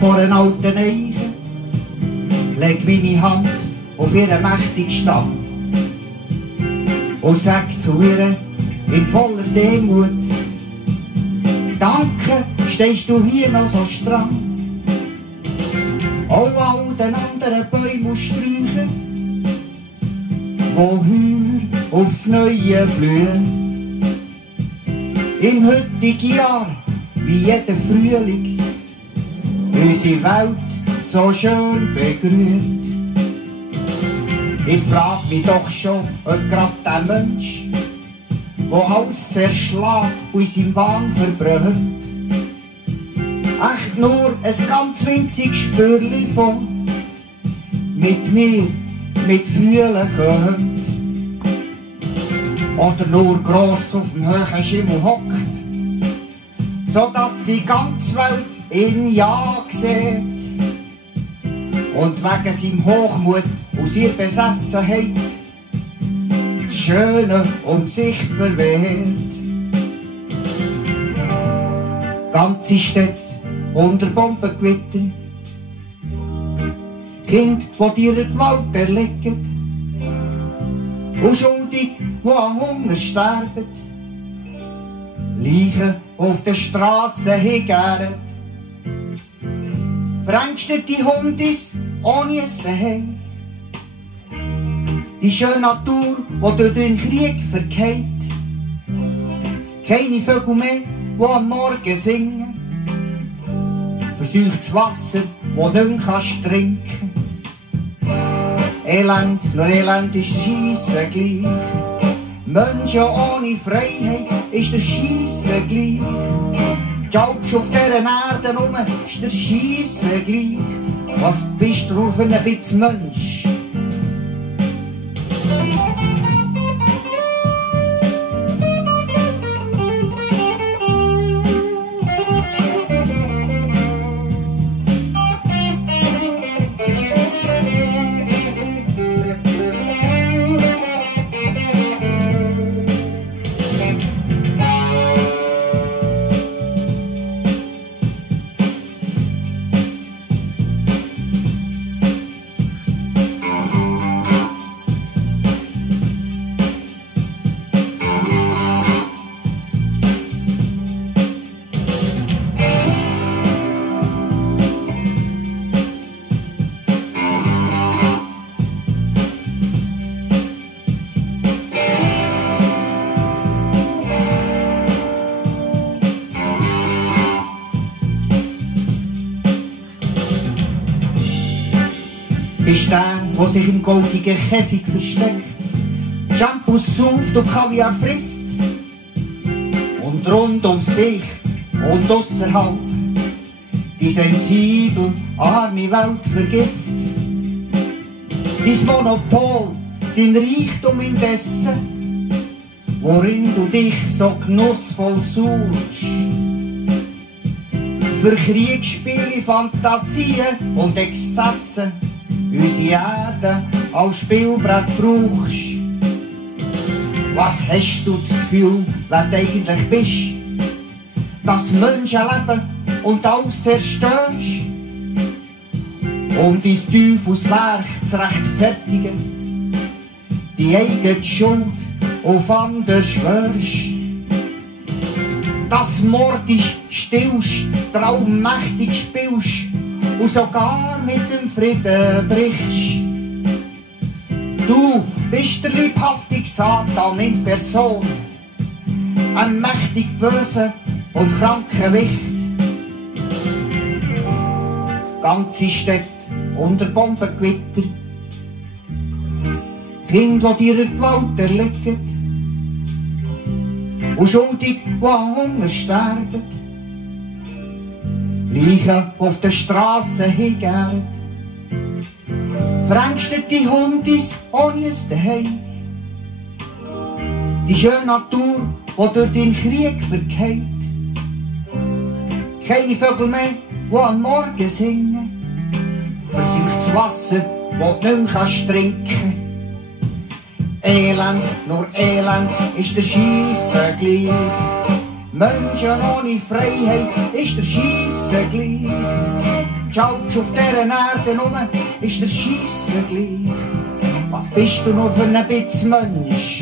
vor einer alten Eiche, leg meine Hand auf ihren mächtigen Stamm und sag zu ihr in voller Demut: Danke, stehst du hier noch so stramm. Auch all den anderen Bäumen und Sträuchern, wo heuer aufs Neue blühen. Im heutigen Jahr, wie jeden Frühling, unsere Welt so schön begrünt. Ich frag mich doch schon, ob grad der Mensch, wo alles zerschlägt und in seinem Wahn verbrennt, echt nur ein ganz winziges Spürchen von mit mir, mit Fühlen könnte. Oder nur gross auf dem hohen Schimmel hockt, so dass die ganze Welt ihn ja sieht und wegen seinem Hochmut aus ihrer Besessenheit das Schöne und sich verwehrt. Ganze Städte unter Bombengewitter, Kinder, die ihrer Gewalt erliegen, Unschuldige, die an Hunger sterben, Leichen auf den Strassen hingären, verängstete Hundis ohne ein Zuhause, die schöne Natur, die durch den Krieg vergeht, keine Vögel mehr, die am Morgen singen, verseuchtes Wasser, das nicht mehr trinken kannst. Elend, nur Elend ist der Scheisse gleich. Menschen ohne Freiheit ist der Scheisse gleich. Jaubst auf dieser Erde rum, ist der Scheisse gleich. Was bist du auf ein bisschen Mensch? Bist der, der sich im goldigen Käfig versteckt, Shampoos sauft und Kaviar frisst und rund um sich und ausserhalb die sensible, arme Welt vergisst. Dein Monopol, dein Reichtum indessen, worin du dich so genussvoll suchst, für Kriegsspiele, Fantasien und Exzesse unsere Erde als Spielbrett brauchst. Was hast du das Gefühl, wer du eigentlich bist? Das Menschenleben und alles zerstörst, um dein Teufelswerk zu rechtfertigen, die eigene Schuld auf andere schwörst. Das mordisch stillst, traummächtig spielst und sogar mit dem Frieden brichst. Du bist der liebhaftige Satan in Person, ein mächtig böser und kranker Wicht. Ganze Städte unter Bombengewitter, Kinder, die ihrer Gewalt erliegen, Unschuldige, die an Hunger sterben, Leichen auf den Strassen hingehen, verängstete Hundis ohne ein Zuhause, die schöne Natur, die durch den Krieg vergeht, keine Vögel mehr, die am Morgen singen, verseuchtes Wasser, das du nicht mehr trinken kannst. Elend, nur Elend ist der Scheisse gleich. Menschen ohne Freiheit ist der Scheisse gleich. schaltest auf dieser Erde rum, ist das Schiessen gleich. Was bist du noch für ein bisschen Mensch?